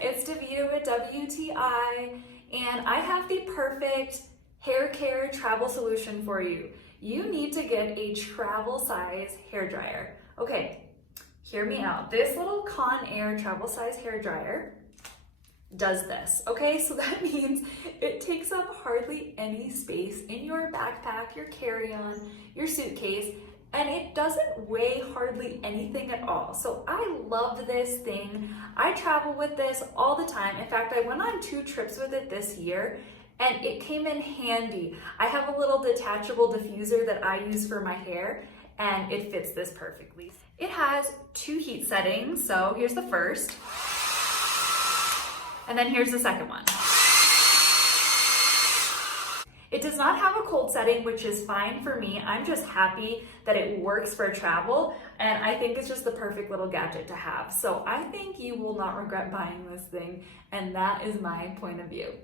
it's Davita with WTI, and I have the perfect hair care travel solution for you. You need to get a travel size hair dryer. Okay, hear me out. This little Conair travel size hair dryer does this, okay? So that means it takes up hardly any space in your backpack, your carry-on, your suitcase, and it doesn't weigh hardly anything at all. So I love this thing. I travel with this all the time. In fact, I went on 2 trips with it this year and it came in handy. I have a little detachable diffuser that I use for my hair and it fits this perfectly. It has 2 heat settings. So here's the first, and then here's the second one. It does not have a cold setting, which is fine for me. I'm just happy that it works for travel, and I think it's just the perfect little gadget to have. So I think you will not regret buying this thing, and that is my point of view.